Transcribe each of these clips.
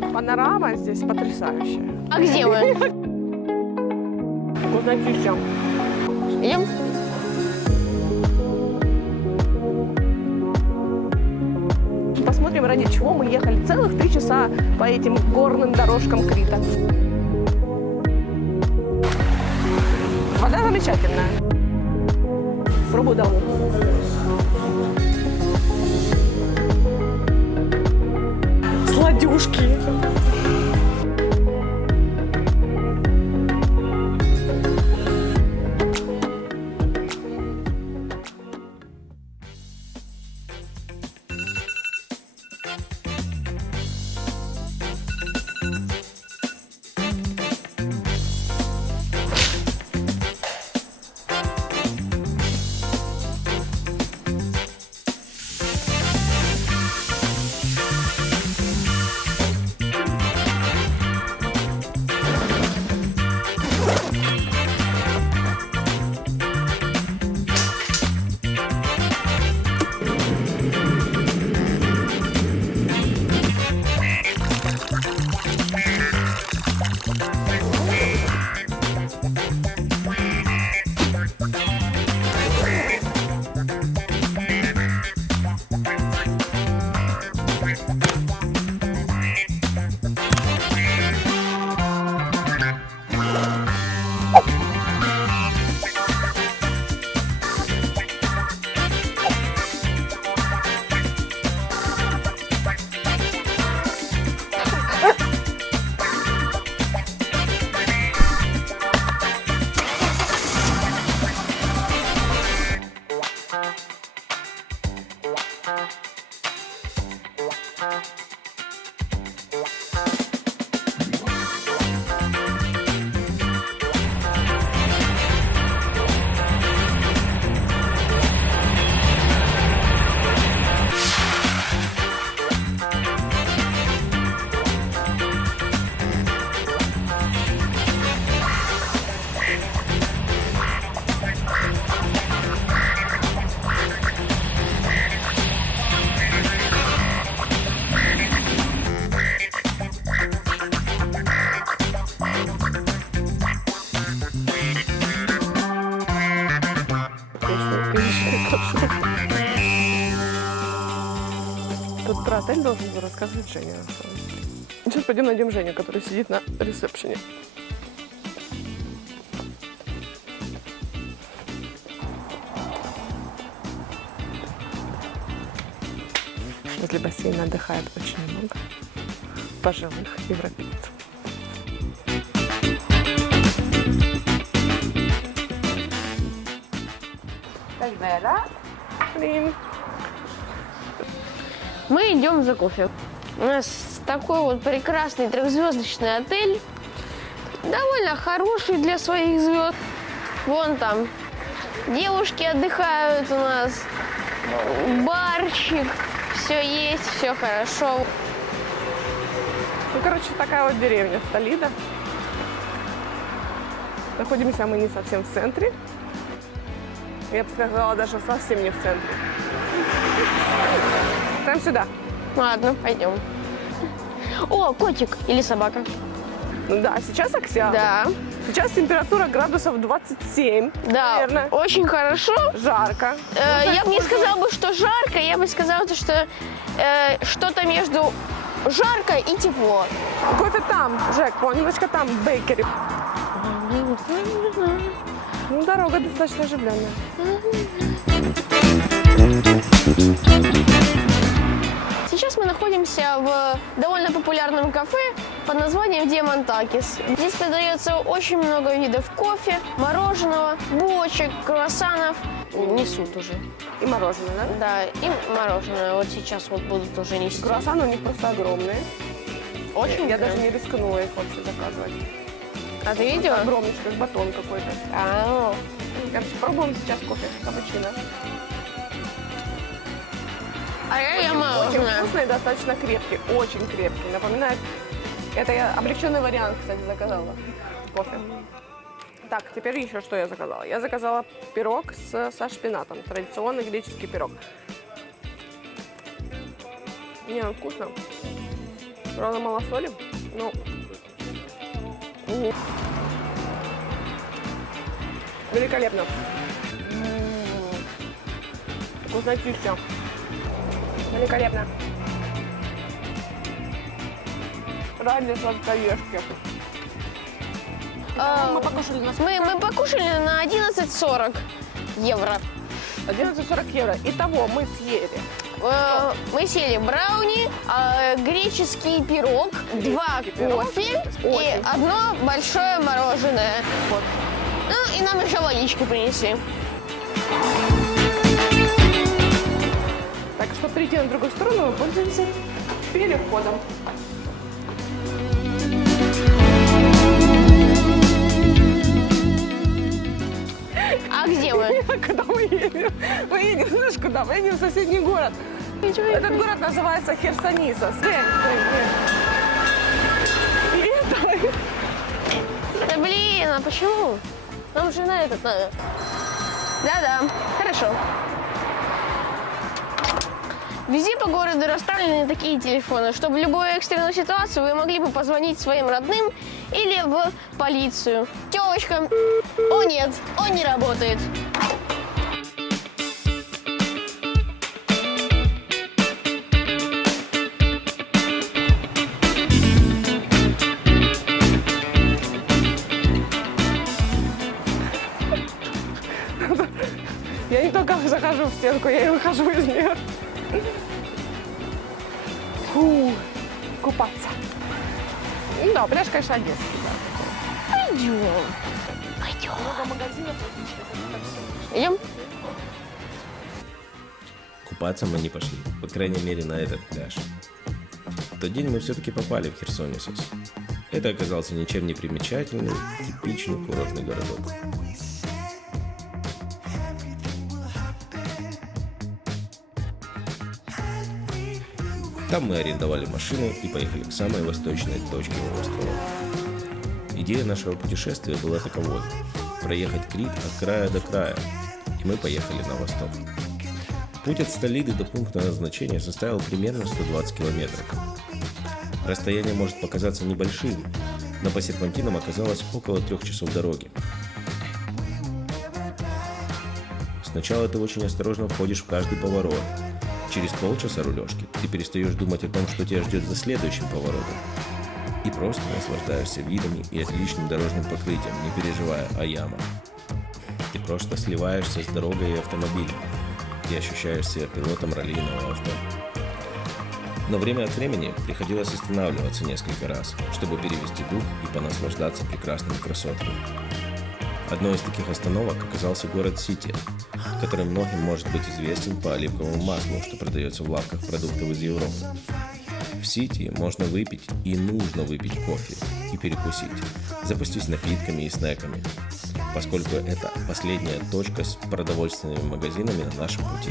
Панорама здесь потрясающая. А где мы? Куда идем? Идем? Посмотрим, ради чего мы ехали целых 3 часа по этим горным дорожкам Крита. Вода замечательная. Пробуй даву. Сладюшки. Тут про отель должен был рассказывать Женя. Сейчас пойдем найдем Женю, который сидит на ресепшене. Возле бассейна отдыхает очень много пожилых европейцев. Блин. Мы идем за кофе. У нас такой вот прекрасный 3-звездочный отель. Довольно хороший для своих звезд. Вон там девушки отдыхают у нас. Барчик. Все есть, все хорошо. Ну, короче, такая вот деревня Столида. Находимся мы не совсем в центре. Я бы сказала, даже совсем не в центре. Прям сюда. Ладно, пойдем. О, котик или собака. Ну да, сейчас октябрь. Да. Сейчас температура градусов 27. Да, Наверное. очень хорошо. Жарко. Я бы не сказала бы, что жарко, я бы сказала, что что-то между жарко и тепло. Кофе там, Жек, вон немножко там, в бейкере. Ну, дорога достаточно оживленная. Сейчас мы находимся в довольно популярном кафе под названием Диамантакис. Здесь продается очень много видов кофе, мороженого, булочек, круассанов. Несут уже. И мороженое, да? Да, и мороженое. Вот сейчас вот будут уже нести. Круассаны у них просто огромные. Очень Я прям. даже не рискнула их вообще заказывать. А ты видела? Огромный, как батон какой-то. Короче, пробуем сейчас кофе капучино. А я Очень мороженое. вкусный и достаточно крепкий, очень крепкий. Напоминает, это я облегченный вариант, кстати, заказала. Кофе. Так, теперь еще что я заказала. Я заказала пирог со шпинатом, традиционный греческий пирог. Не, он вкусно. Правда, мало соли. Ну. Великолепно. Вкуснотища. Великолепно. Ради сладкоежки. Мы покушали на Мы покушали на 11,40 евро. 11,40 евро. Итого мы съели. Мы съели брауни, греческий пирог, 2 кофе и 1 большое мороженое. Вот. Ну и нам еще водички принесли. Так, чтобы перейти на другую сторону, мы пользуемся переходом. А где мы? Куда мы едем? Мы едем, знаешь, куда? Мы едем в соседний город. Этот город называется Херсонисос. Да блин, а почему? Нам же на этот надо. Да-да, хорошо. Везде по городу расставлены такие телефоны, чтобы в любую экстренную ситуацию вы могли бы позвонить своим родным или в полицию. Тёлочка, о нет, он не работает. Я не только захожу в стенку, я и выхожу из нее. Фу, купаться. Ну да, пляж, конечно, одесский. Да. Пойдем. Пойдем. Много магазинов различных. Идем? Купаться мы не пошли, по крайней мере на этот пляж. В тот день мы все-таки попали в Херсонисос. Это оказался ничем не примечательный, типичный курортный городок. Там мы арендовали машину и поехали к самой восточной точке острова. Идея нашего путешествия была таковой – проехать Крит от края до края, и мы поехали на восток. Путь от Столиды до пункта назначения составил примерно 120 километров. Расстояние может показаться небольшим, но по серпантинам оказалось около 3 часов дороги. Сначала ты очень осторожно входишь в каждый поворот. Через полчаса рулежки ты перестаешь думать о том, что тебя ждет за следующим поворотом, и просто наслаждаешься видами и отличным дорожным покрытием, не переживая о ямах. Ты просто сливаешься с дорогой и автомобилем и ощущаешь себя пилотом раллийного авто. Но время от времени приходилось останавливаться несколько раз, чтобы перевести дух и понаслаждаться прекрасными красотами. Одной из таких остановок оказался город Сити, который многим может быть известен по оливковому маслу, что продается в лавках продуктов из Европы. В Сити можно выпить и нужно выпить кофе и перекусить, запастись напитками и снеками, поскольку это последняя точка с продовольственными магазинами на нашем пути.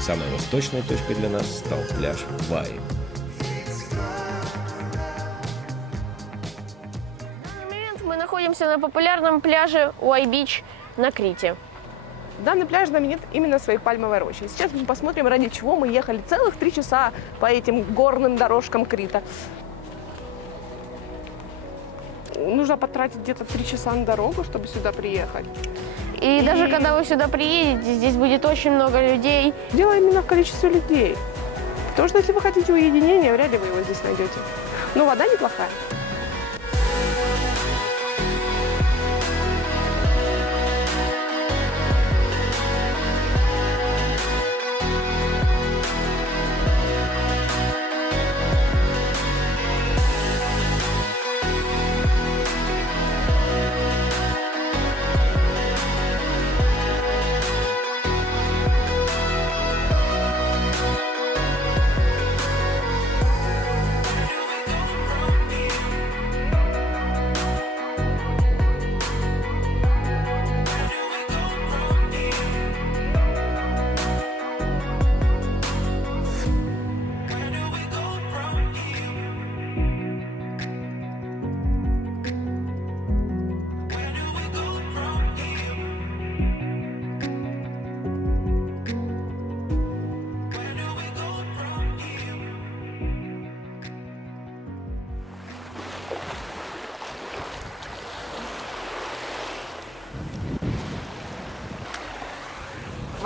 Самой восточной точкой для нас стал пляж Вай. В данный момент мы находимся на популярном пляже Уай-Бич на Крите. Данный пляж знаменит именно своей пальмовой рощей. Сейчас мы посмотрим, ради чего мы ехали целых 3 часа по этим горным дорожкам Крита. Нужно потратить где-то 3 часа на дорогу, чтобы сюда приехать. И даже когда вы сюда приедете, здесь будет очень много людей. Дело именно в количестве людей. Потому что если вы хотите уединения, вряд ли вы его здесь найдете. Но вода неплохая.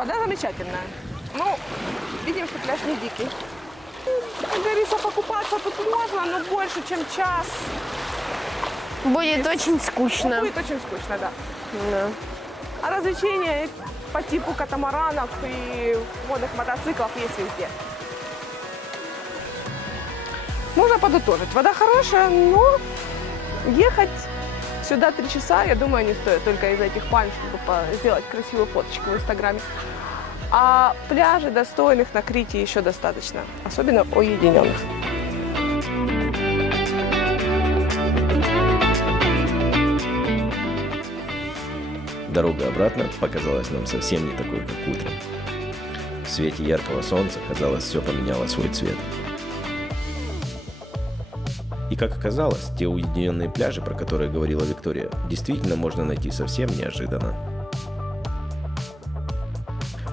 Вода замечательная. Ну, видим, что пляж не дикий. Как говорится, покупаться тут можно, но больше, чем час. Будет очень скучно. Будет очень скучно, да. Да. А развлечения по типу катамаранов и водных мотоциклов есть везде. Можно подытожить. Вода хорошая, но ехать сюда 3 часа, я думаю, не стоит только из-за этих пальм, чтобы сделать красивую фоточку в Инстаграме. А пляжей достойных на Крите еще достаточно, особенно уединенных. Дорога обратно показалась нам совсем не такой, как утром. В свете яркого солнца, казалось, все поменяло свой цвет. И как оказалось, те уединенные пляжи, про которые говорила Виктория, действительно можно найти совсем неожиданно.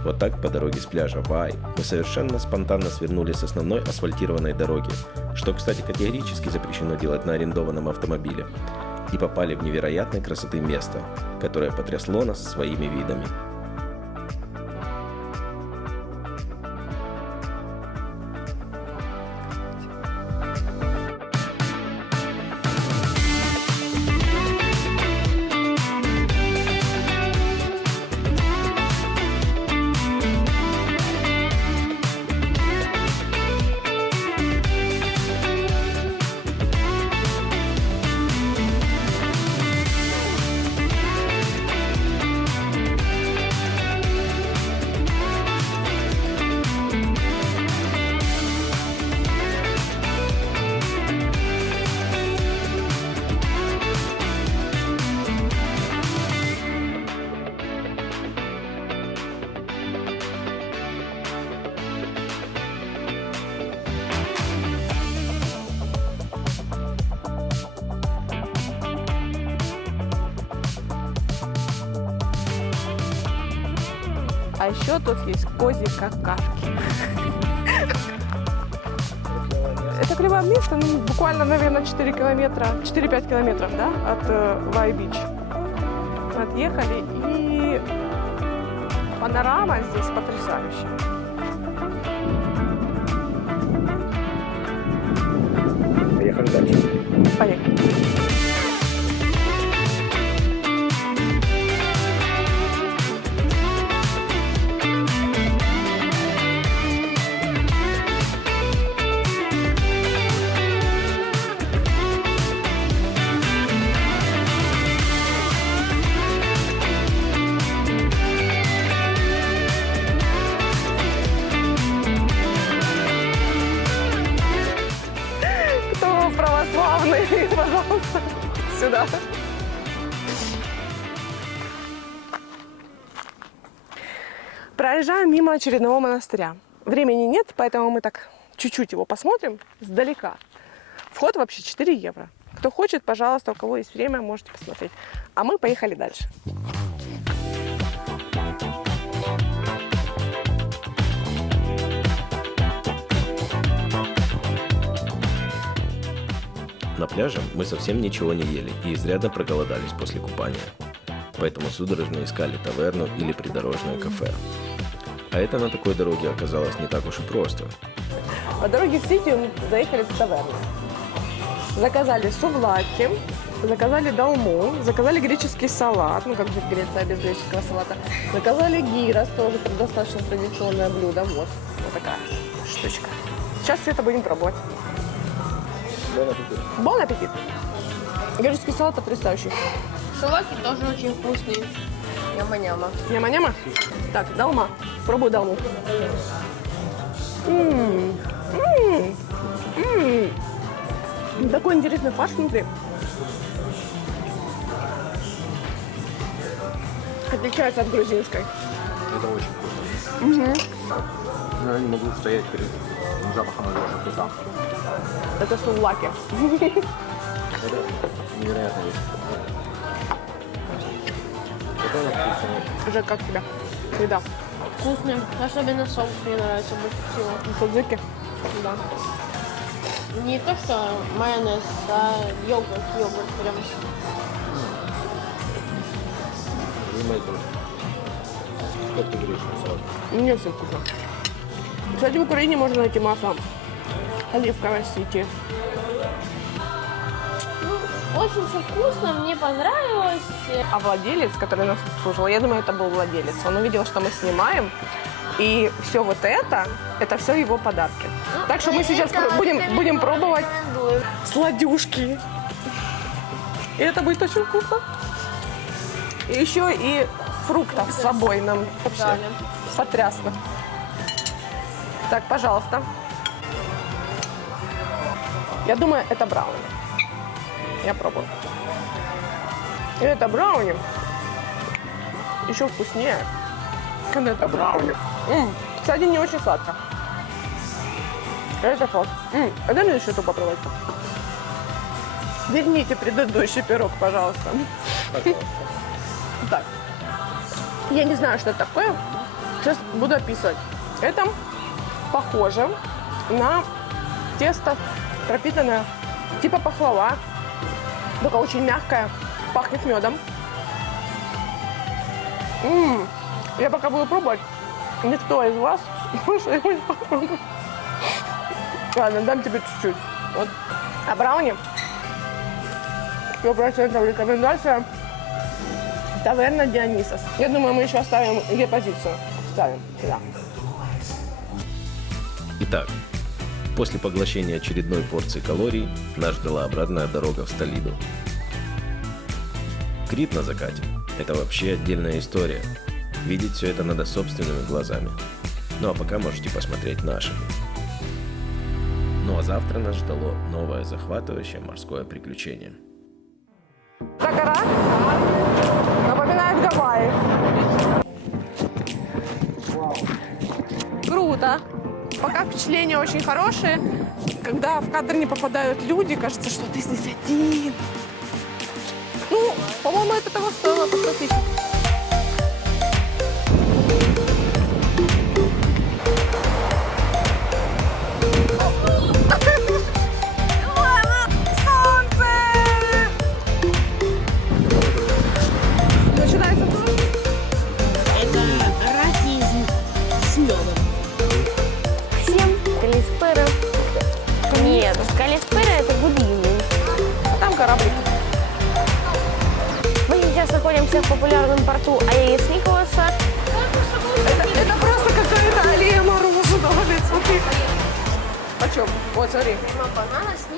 Вот так по дороге с пляжа Вай мы совершенно спонтанно свернули с основной асфальтированной дороги, что, кстати, категорически запрещено делать на арендованном автомобиле, и попали в невероятной красоты место, которое потрясло нас своими видами. А еще тут есть козьи какашки. Это клевое место, ну, буквально, наверное, 4-5 километров, да, от Вай-Бич. Мы отъехали, и панорама здесь потрясающая. Поехали дальше. Поехали. Православный, пожалуйста, сюда. Проезжаем мимо очередного монастыря. Времени нет, поэтому мы так чуть-чуть его посмотрим сдалека. Вход вообще 4 евро. Кто хочет, пожалуйста, у кого есть время, можете посмотреть. А мы поехали дальше. На пляже мы совсем ничего не ели и изрядно проголодались после купания. Поэтому судорожно искали таверну или придорожное кафе. А это на такой дороге оказалось не так уж и просто. По дороге в Сити мы заехали в таверну. Заказали сувлаки, заказали долму, заказали греческий салат, ну как же в Греции без греческого салата. Заказали гирос, тоже достаточно традиционное блюдо. Вот такая штучка. Сейчас все это будем пробовать. Бон аппетит. Греческий салат потрясающий. Сувлаки тоже очень вкусные. Няма-няма. Няма-няма? Так, долма. Пробуй долму. Такой интересный фарш внутри. Отличается от грузинской. Это очень вкусно. Я не могу стоять перед запахом этого шашлыка. Это сувлаки. Это невероятная вещь. Это вкусно. Уже как тебе? Еда. Вкусные. Особенно соус мне нравится больше всего. Садзики? Да. Не то, что майонез, а йогурт прям. Как ты говоришь, сразу? Не все вкусно. Кстати, в Украине можно найти масло оливковое сити. Очень все вкусно, мне понравилось. А владелец, который нас обслуживал, я думаю, это был владелец. Он увидел, что мы снимаем, и все вот это все его подарки. Так что мы сейчас будем пробовать сладюшки. И это будет очень вкусно. И еще и фруктов с собой нам вообще потрясно. Так, пожалуйста. Я думаю, это брауни. Я пробую. И это брауни еще вкуснее, когда это брауни. Кстати, не очень сладко. Это факт. А дай мне еще эту попробовать. Верните предыдущий пирог, пожалуйста. Так. Я не знаю, что это такое. Сейчас буду описывать. Это похоже на тесто, пропитанное типа пахлава. Только очень мягкая, пахнет медом. Я пока буду пробовать, никто из вас больше его не попробует. Ладно, дам тебе чуть-чуть. Вот. А брауни 100% рекомендация. Таверна Дионисос. Я думаю, мы еще оставим геопозицию. Ставим сюда. Итак, после поглощения очередной порции калорий нас ждала обратная дорога в Столиду. Крит на закате – это вообще отдельная история. Видеть все это надо собственными глазами. Ну а пока можете посмотреть нашими. Ну а завтра нас ждало новое захватывающее морское приключение. Эта гора напоминает Гавайи. Круто. Пока впечатления очень хорошие. Когда в кадр не попадают люди, кажется, что ты здесь один. Ну, по-моему, это того стоило по 100 тысяч. Начинается тут. Это раки с медом. Всем калиспера. Нет, калиспера это гудини. А там кораблик. Мы сейчас находимся в популярном порту Аэс Николаса. Это просто какая-то аллея мороженого. Смотри. Почем? Вот, смотри. Банана с